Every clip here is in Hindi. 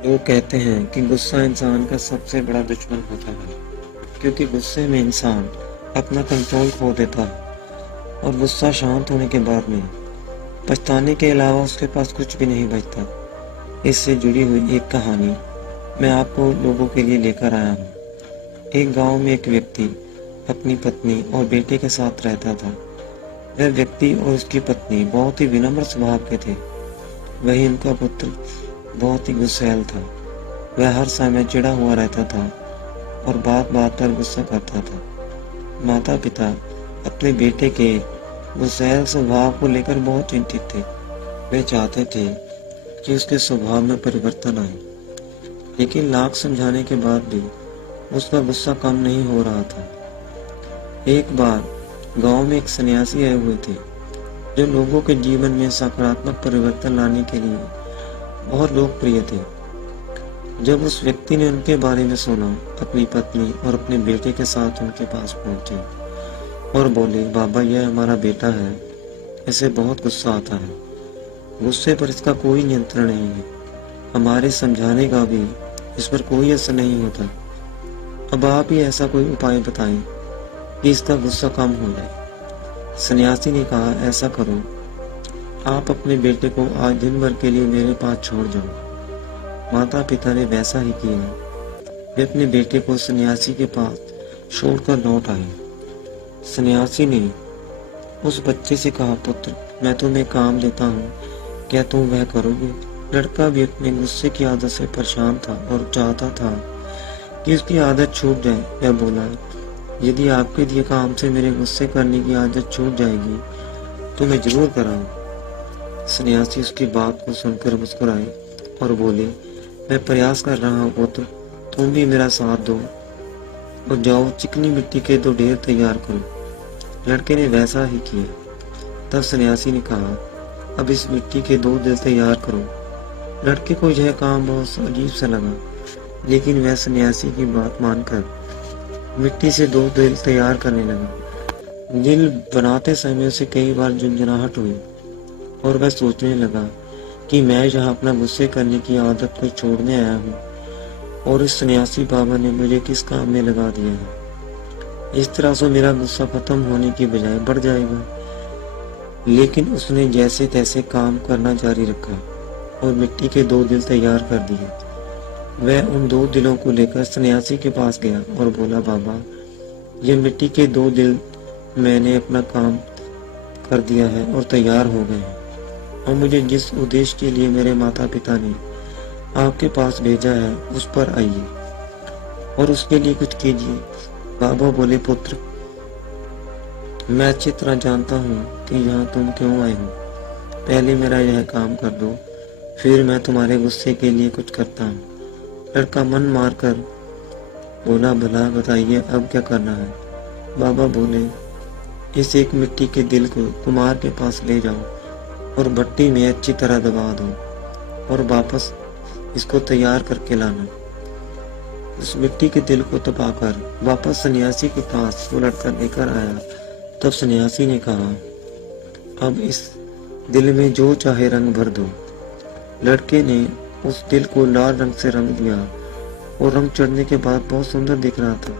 लोग कहते हैं कि गुस्सा इंसान का सबसे बड़ा दुश्मन होता है, क्योंकि गुस्से में इंसान अपना कंट्रोल खो देता है और गुस्सा शांत होने के बाद में पछताने के अलावा उसके पास कुछ भी नहीं बचता। इससे जुड़ी हुई एक कहानी मैं आपको लोगों के लिए लेकर आया हूँ। एक गांव में एक व्यक्ति अपनी पत्नी और बेटे के साथ रहता था। वह व्यक्ति और उसकी पत्नी बहुत ही विनम्र स्वभाव के थे। वही उनका पुत्र बहुत ही गुस्सैल था। वह हर समय चिढ़ा हुआ रहता था और बात बात पर गुस्सा करता था। माता पिता अपने बेटे के गुस्सैल स्वभाव को लेकर बहुत चिंतित थे। वे चाहते थे कि उसके स्वभाव में परिवर्तन आए, लेकिन लाख समझाने के बाद भी उसका गुस्सा कम नहीं हो रहा था। एक बार गांव में एक सन्यासी आए हुए थे, जो लोगों के जीवन में सकारात्मक परिवर्तन लाने के लिए बहुत लोकप्रिय थे। जब उस व्यक्ति ने उनके बारे में सुना, अपनी पत्नी और अपने बेटे के साथ उनके पास पहुंचे और बोले, बाबा, यह हमारा बेटा है, इसे बहुत गुस्सा आता है। गुस्से पर इसका कोई नियंत्रण नहीं है। हमारे समझाने का भी इस पर कोई असर नहीं होता। अब आप ही ऐसा कोई उपाय बताएं कि इसका गुस्सा कम हो जाए। सन्यासी ने कहा, ऐसा करो, आप अपने बेटे को आज दिन भर के लिए मेरे पास छोड़ जाओ। माता पिता ने वैसा ही किया। वे अपने बेटे को सन्यासी के पास छोड़कर लौट आए। सन्यासी ने उस बच्चे से कहा, पुत्र, मैं तुम्हें काम देता हूँ, क्या तुम वह करोगे? लड़का भी अपने गुस्से की आदत से परेशान था और चाहता था कि उसकी आदत छूट जाए। वह बोला, यदि आपके दिए काम से मेरे गुस्से करने की आदत छूट जाएगी तो मैं जरूर कराऊं। सन्यासी उसकी बात को सुनकर मुस्कुराए और बोले, मैं प्रयास कर रहा हूँ पुत्र, तुम भी मेरा साथ दो और जाओ चिकनी मिट्टी के 2 ढेर तैयार करो। लड़के ने वैसा ही किया। तब सन्यासी ने कहा, अब इस मिट्टी के 2 दिल तैयार करो। लड़के को यह काम बहुत अजीब सा लगा, लेकिन वह सन्यासी की बात मानकर मिट्टी से 2 दिल तैयार करने लगा। दिल बनाते समय उसे कई बार झुंझुनाहट हुई और वह सोचने लगा कि मैं यहाँ अपना गुस्से करने की आदत को छोड़ने आया हूँ और इस सन्यासी बाबा ने मुझे किस काम में लगा दिया है। इस तरह से मेरा गुस्सा खत्म होने की बजाय बढ़ जाएगा। लेकिन उसने जैसे तैसे काम करना जारी रखा और मिट्टी के 2 दिल तैयार कर दिए। वह उन 2 दिलों को लेकर सन्यासी के पास गया और बोला, बाबा, ये मिट्टी के 2 दिल मैंने अपना काम कर दिया है और तैयार हो गए हैं, और मुझे जिस उद्देश्य के लिए मेरे माता पिता ने आपके पास भेजा है उस पर आइए और उसके लिए कुछ कीजिए। बाबा बोले, पुत्र, मैं अच्छी तरह जानता हूँ कि यहाँ तुम क्यों आए हो। पहले मेरा यह काम कर दो, फिर मैं तुम्हारे गुस्से के लिए कुछ करता हूँ। लड़का मन मारकर बोला, भला बताइए, अब क्या करना है? बाबा बोले, इस एक मिट्टी के दिल को कुम्हार के पास ले जाओ और भट्टी में अच्छी तरह दबा दो और वापस इसको तैयार करके लाना। उस मिट्टी के दिल को दबाकर वापस सन्यासी के पास वो लड़का लेकर आया। तब सन्यासी ने कहा, अब इस दिल में जो चाहे रंग भर दो। लड़के ने उस दिल को लाल रंग से रंग दिया और रंग चढ़ने के बाद बहुत सुंदर दिख रहा था।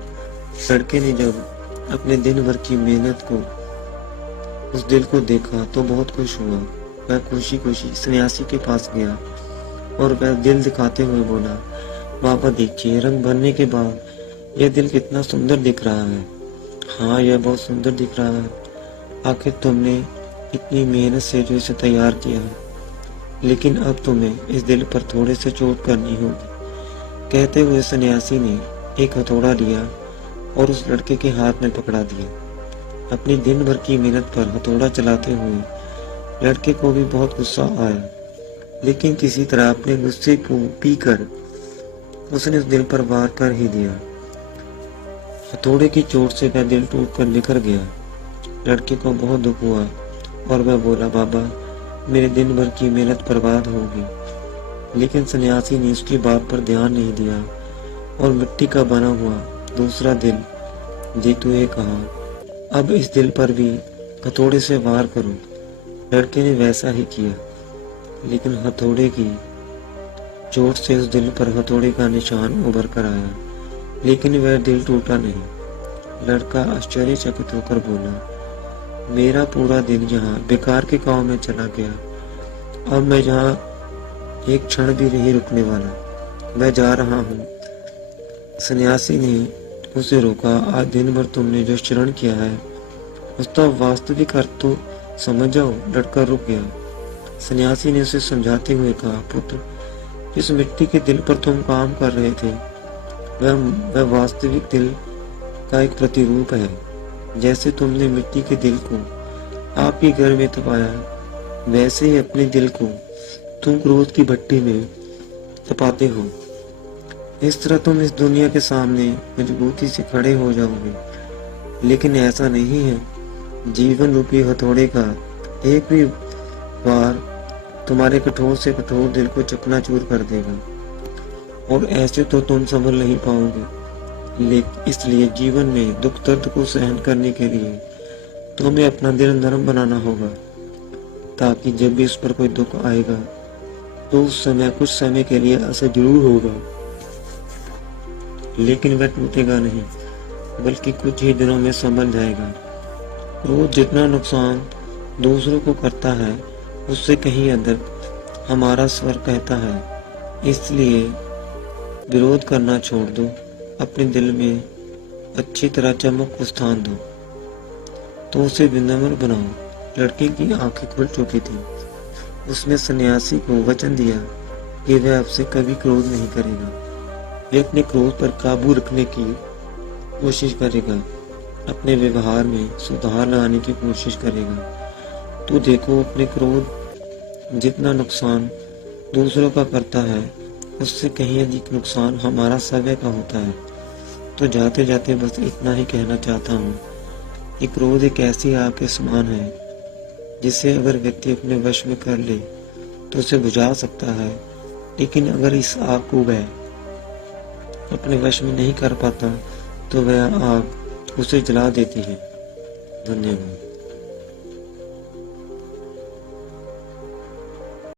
लड़के ने जब अपने दिन भर की मेहनत को उस दिल को देखा तो बहुत खुश हुआ। वह खुशी खुशी सन्यासी के पास गया और वह दिल दिखाते हुए बोला, बाबा देखिए, रंग भरने के बाद यह दिल कितना सुंदर दिख रहा है। हाँ, यह बहुत सुंदर दिख रहा है। आखिर तुमने इतनी मेहनत से जो इसे तैयार किया है, लेकिन अब तुम्हें इस दिल पर थोड़े से चोट करनी होगी। कहते हुए सन्यासी ने एक हथौड़ा लिया और उस लड़के के हाथ में पकड़ा दिया। अपनी दिन भर की मेहनत पर हथौड़ा चलाते हुए लड़के को भी बहुत गुस्सा आया, लेकिन किसी तरह अपने गुस्से को पीकर उसने उस दिल पर वार कर ही दिया। हथौड़े की चोट से वह दिल टूटकर बिखर गया। लड़के को बहुत दुख हुआ और वह बोला, बाबा, मेरे दिन भर की मेहनत बर्बाद होगी। लेकिन सन्यासी ने उसकी बात पर ध्यान नहीं दिया और मिट्टी का बना हुआ दूसरा दिल देते हुए कहा, अब इस दिल पर भी हथौड़े से वार करो। लड़के ने वैसा ही किया, लेकिन हथौड़े की चोट से उस दिल पर हथौड़े का निशान उभर कर आया, लेकिन वह दिल टूटा नहीं। लड़का आश्चर्यचकित होकर बोला, मेरा पूरा दिन यहाँ बेकार के गांव में चला गया। अब मैं यहाँ एक क्षण भी नहीं रुकने वाला, मैं जा रहा हूँ। सन्यासी ने उसे रोका, आज दिन भर तुमने जो श्रवण किया है उसका वास्तविक अर्थ तो समझ जाओ। लड़का रुक गया। सन्यासी ने उसे समझाते हुए कहा, पुत्र, जिस मिट्टी के दिल पर तुम काम कर रहे थे वह वास्तविक दिल का एक प्रतिरूप है। जैसे तुमने मिट्टी के दिल को आपके घर में तपाया, वैसे ही अपने दिल को तुम क्रोध की भट्टी में तपाते हो। इस तरह तुम इस दुनिया के सामने मजबूती से खड़े हो जाओगे। लेकिन ऐसा नहीं है। जीवन रूपी हथौड़े का एक भी वार तुम्हारे कठोर से कठोर दिल को चकनाचूर कर देगा, और ऐसे तो तुम संभल नहीं पाओगे। इसलिए जीवन में दुख दर्द को सहन करने के लिए तुम्हें अपना दिल नरम बनाना होगा, ताकि जब भी उस पर कोई दुख आएगा तो उस समय कुछ समय के लिए असर जरूर होगा, लेकिन वह टूटेगा नहीं, बल्कि कुछ ही दिनों में संभल जाएगा। क्रोध जितना नुकसान दूसरों को करता है, उससे कहीं अधिक हमारा स्वर कहता है। इसलिए विरोध करना छोड़ दो, अपने दिल में अच्छी तरह चमक को स्थान दो, तो उसे विनम्र बनाओ। लड़के की आंखें खुल चुकी थी। उसने सन्यासी को वचन दिया कि वह अब से कभी क्रोध नहीं करेगा। वह अपने क्रोध पर काबू रखने की कोशिश करेगा, अपने व्यवहार में सुधार लाने की कोशिश करेगा। तो देखो, अपने क्रोध जितना नुकसान दूसरों का करता है, उससे कहीं अधिक नुकसान हमारा स्वयं का होता है। तो जाते जाते बस इतना ही कहना चाहता हूँ कि क्रोध एक ऐसी आग के समान है, जिसे अगर व्यक्ति अपने वश में कर ले तो उसे बुझा सकता है। लेकिन अगर इस आग को वह अपने वश में नहीं कर पाता तो वह आग उसे जला देती है। धन्यवाद।